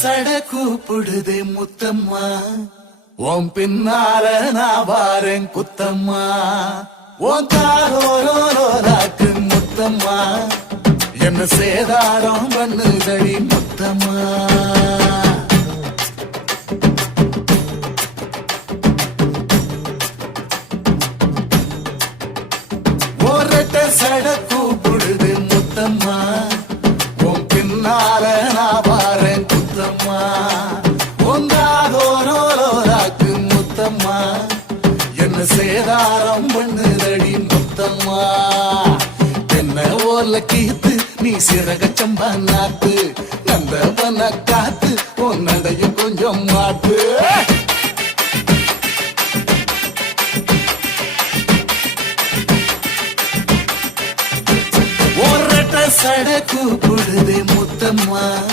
சட கூப்பிடுதே முத்தம்மா, உன் பின்னால நான் வாரேன் குத்தம்மா, உன் காரோராக்கு முத்தம்மா, என்ன சேதாரம் பண்ணுதடி முத்தம்மா. ஒரட்ட சட கூப்பிடுது முத்தம்மா, உன் பின்னால நான் வாரேன் குத்தம்மா, உங்காதோராக்கு முத்தம்மா, என்ன சேதாரம் பண்ணுதடி முத்தம்மா. என்ன ஓல கீத்து நீ சிறகச்சம்பா நாத்து, நந்தவன காத்து உன் நடைய கொஞ்சம் மாத்து. ஒரட்ட சட கூப்பிடுதே முத்தம்மா,